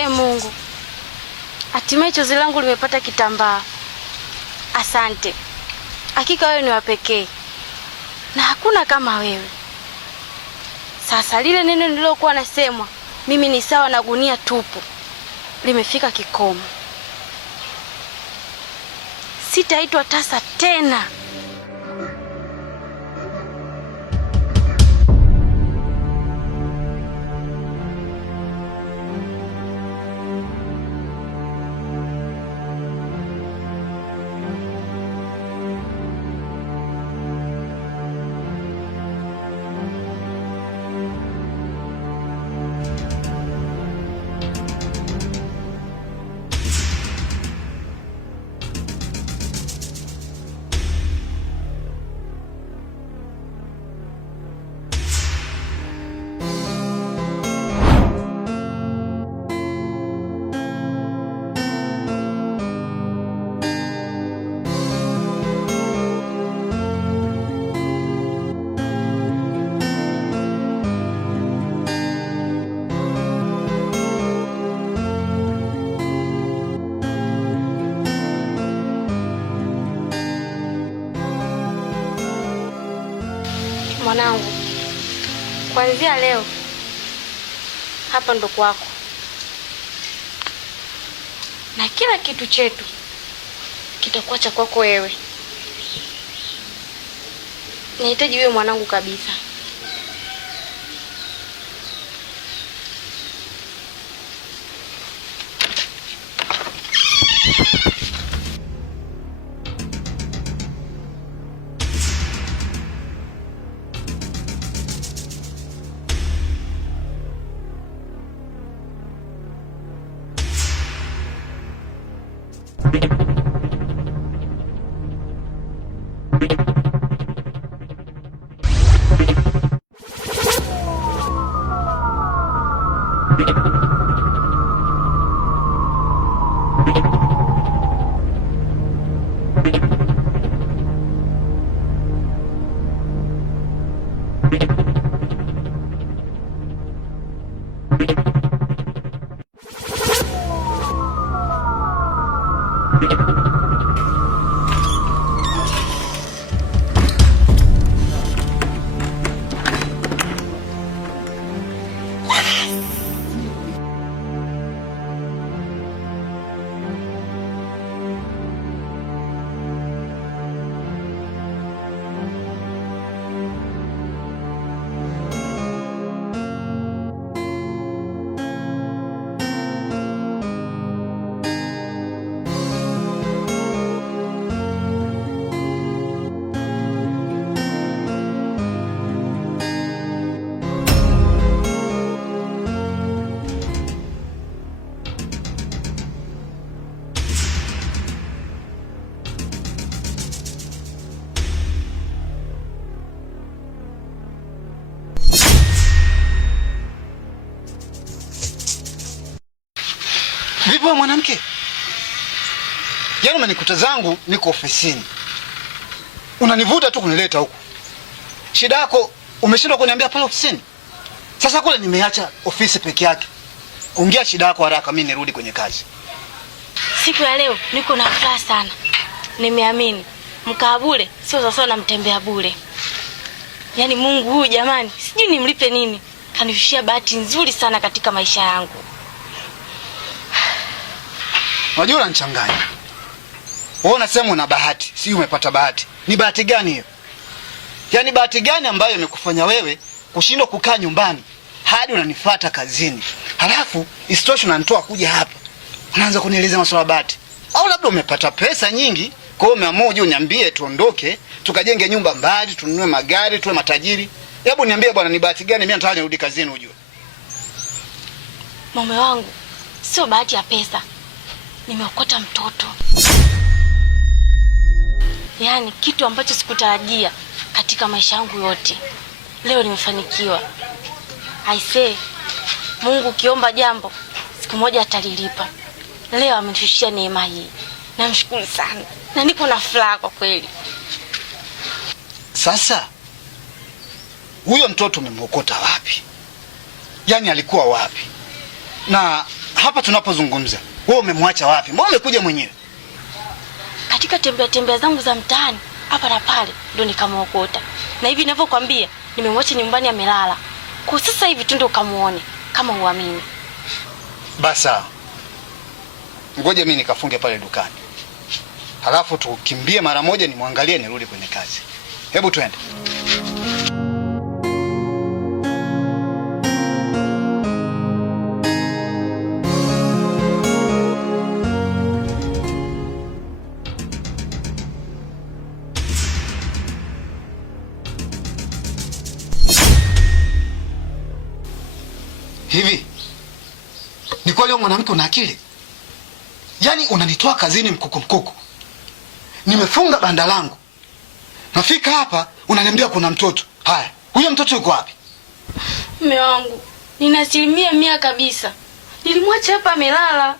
Mungu, hatimaye chozi langu limepata kitambaa. Asante. Hakika wewe ni wa pekee na hakuna kama wewe. Sasa lile neno nililokuwa nasemwa mimi ni sawa na gunia tupu limefika kikomo. Sitaitwa tasa tena. Mwanangu, kuanzia leo hapa ndo kwako, na kila kitu chetu kitakuwa cha kwako wewe. Nahitaji wewe mwanangu kabisa. Vipi wewe mwanamke? Yaani umenikuta zangu niko ofisini. Unanivuta tu kunileta huku. Shida yako umeshindwa kuniambia pale ofisini? Sasa kule nimeacha ofisi peke yake. Ongea shida yako haraka mimi nirudi kwenye kazi. Siku ya leo niko na furaha sana. Nimeamini mkaa bure sio sawa na mtembea bure. Yaani Mungu huyu jamani, sijui nimlipe nini. Kanifishia bahati nzuri sana katika maisha yangu. Unajua unanichanganya. Wewe unasema una bahati, si umepata bahati. Ni bahati gani hiyo? Yaani bahati gani ambayo imekufanya wewe kushindwa kukaa nyumbani hadi unanifuata kazini? Halafu isitoshe unanitoa kuja hapa. Unaanza kunieleza masuala bahati. Au labda umepata pesa nyingi, kwa hiyo umeamua uje uniambie tuondoke, tukajenge nyumba mbali, tununue magari, tuwe matajiri. Hebu niambie bwana, ni bahati gani mimi nataka nirudi kazini ujue? Mume wangu, sio bahati ya pesa. Nimeokota mtoto. Yaani kitu ambacho sikutarajia katika maisha yangu yote. Leo nimefanikiwa. I say, Mungu ukiomba jambo, siku moja atalilipa. Leo amenishushia neema hii. Namshukuru sana. Na niko na furaha kwa kweli. Sasa huyo mtoto umemwokota wapi? Yaani alikuwa wapi? Na hapa tunapozungumza, wewe umemwacha wapi? Mbona umekuja mwenyewe? Katika tembea zangu za mtaani hapa na pale ndo nikamwokota. Na hivi ninavyokuambia nimemwacha nyumbani amelala. Kwa sasa hivi tu ndo ukamuone kama uamini. Basa. Ngoja mimi nikafunge pale dukani. Halafu tukimbie mara moja nimwangalie nirudi kwenye kazi. Hebu twende. Hivi ni kweli mwanamke una akili? Yaani unanitoa kazini mkuku. Nimefunga banda langu. Nafika hapa unaniambia kuna mtoto. Haya, huyo mtoto yuko wapi? Mume wangu, nina 100% kabisa. Nilimwacha hapa amelala.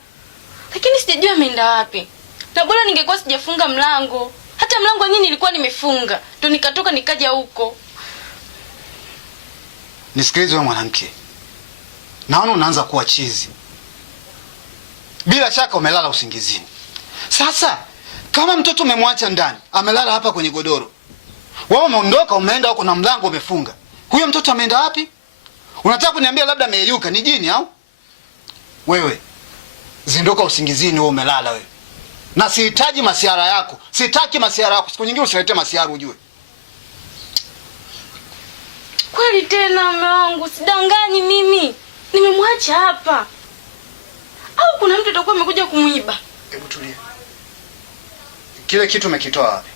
Lakini sijajua ameenda wapi. Na bora ningekuwa sijafunga mlango. Hata mlango wenyewe nilikuwa nimefunga. Ndio nikatoka nikaja huko. Nisikilize wewe mwanamke. Naona unaanza kuwa chizi. Bila shaka umelala usingizini. Sasa kama mtoto umemwacha ndani, amelala hapa kwenye godoro. Wewe umeondoka umeenda huko na mlango umefunga. Huyo mtoto ameenda wapi? Unataka kuniambia labda ameyeyuka ni jini au? Wewe zinduka usingizini, wewe umelala wewe. Na sihitaji masiara yako. Sitaki masiara yako. Siku nyingine usilete masiara ujue. Kweli tena mume wangu, sidanganyi mimi. Nimemwacha hapa. Au kuna mtu atakuwa amekuja kumuiba? Hebu tulia. Kile kitu umekitoa wapi?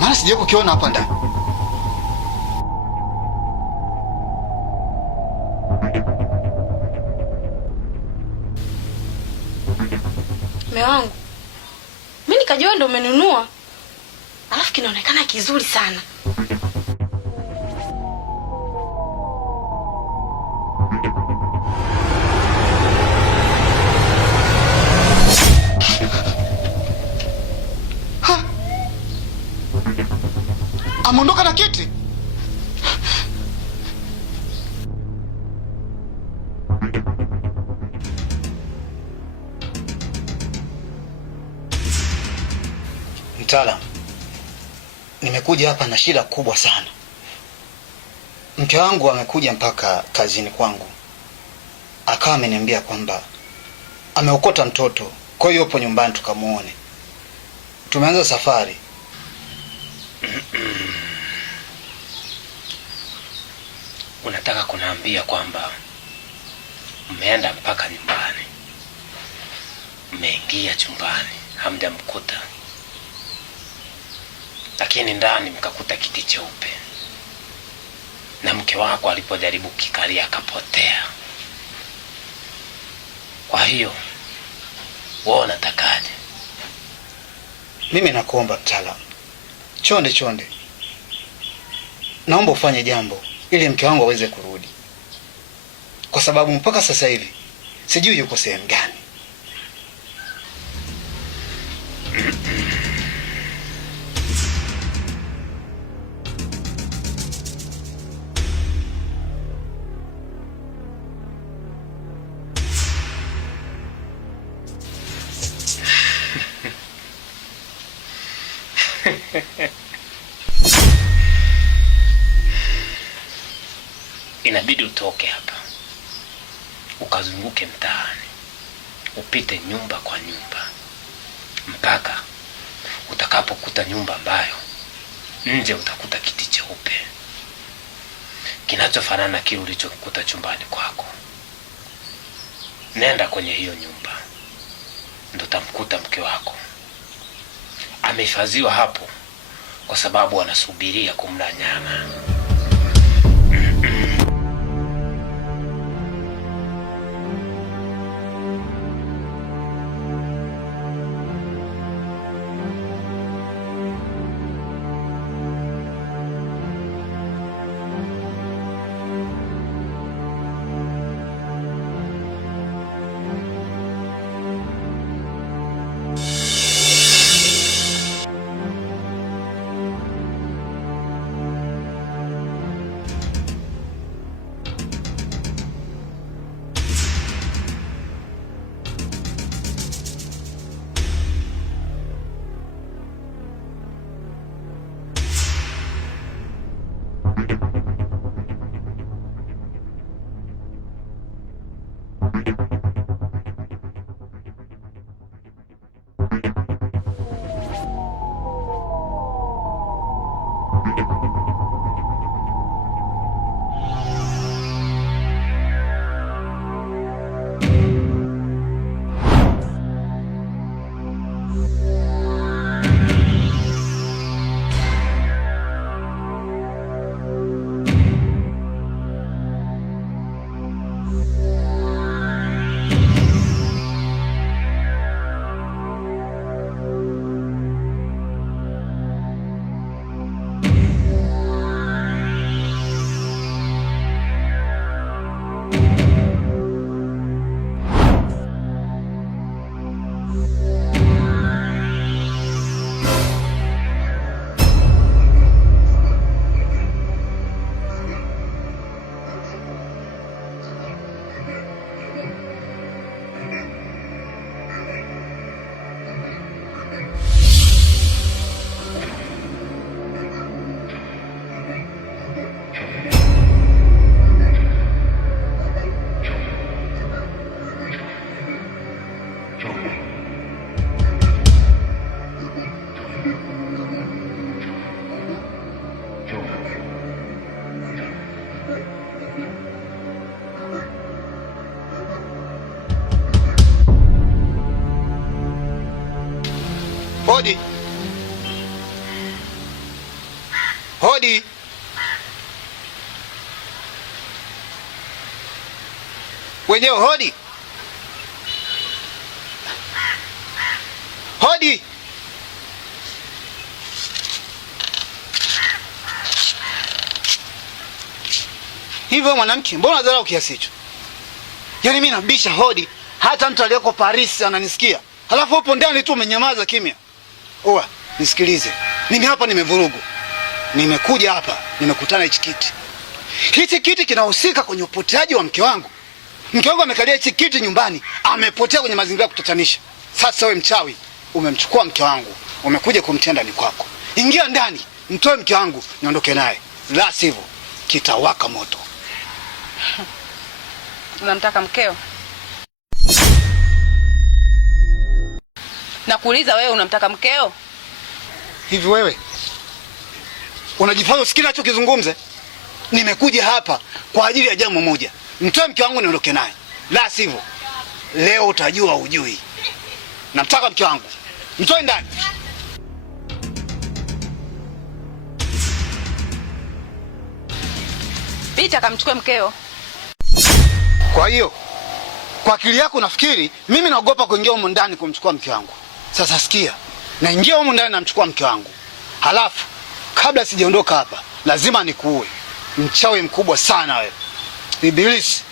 Maana sije kukiona hapa ndani. Mume wangu, mimi nikajua ndo umenunua. Alafu kinaonekana kizuri sana. Amondoka na kiti. Mtaalamu, nimekuja hapa na shida kubwa sana. Mke wangu amekuja mpaka kazini kwangu. Akawa ameniambia kwamba ameokota mtoto. Kwa hiyo yupo nyumbani tukamuone. Tumeanza safari. Unataka kuniambia kwamba mmeenda mpaka nyumbani, mmeingia chumbani, hamjamkuta, lakini ndani mkakuta kiti cheupe, na mke wako alipojaribu kikalia akapotea. Kwa hiyo wewe unatakaje? Mimi nakuomba mtaalamu, chonde, naomba ufanye jambo ili mke wangu aweze kurudi, kwa sababu mpaka sasa hivi sijui yuko sehemu gani. Inabidi utoke hapa, ukazunguke mtaani, upite nyumba kwa nyumba, mpaka utakapokuta nyumba ambayo nje utakuta kiti cheupe kinachofanana na kile ulichokuta chumbani kwako. Nenda kwenye hiyo nyumba, ndo utamkuta mke wako amehifadhiwa hapo, kwa sababu anasubiria kumla nyama. Hodi. Hodi. Wenyewe hodi. Hodi. Hivyo mwanamke, mbona unadharau kiasi hicho? Yaani mimi nabisha hodi, hata mtu aliyeko Paris ananisikia. Halafu upo ndani tu umenyamaza kimya. Oa, nisikilize. Mimi hapa nimevurugu. Nimekuja hapa, nimekutana hichi kiti. Hichi kiti kinahusika kwenye upoteaji wa mke wangu. Mke wangu amekalia hichi kiti nyumbani, amepotea kwenye mazingira ya kutatanisha. Sasa wewe mchawi, umemchukua mke wangu, umekuja kumtia ndani kwako. Ingia ndani, mtoe mke wangu, niondoke naye. La sivyo, kitawaka moto. Unamtaka mkeo? Nakuuliza wewe, unamtaka mkeo? Hivi wewe unajifanya usikii nachokizungumze? Nimekuja hapa kwa ajili ya jambo moja. Mtoe mke wangu niondoke naye. La sivyo, leo utajua ujui. Namtaka mke wangu. Mtoe ndani. Pita kamchukue mkeo. Kwa hiyo, kwa akili yako nafikiri mimi naogopa kuingia humu ndani kumchukua mke wangu. Sasa sikia, naingia humu ndani namchukua mke wangu. Halafu kabla sijaondoka hapa, lazima nikuue. Mchawi mkubwa sana wewe. Ibilisi.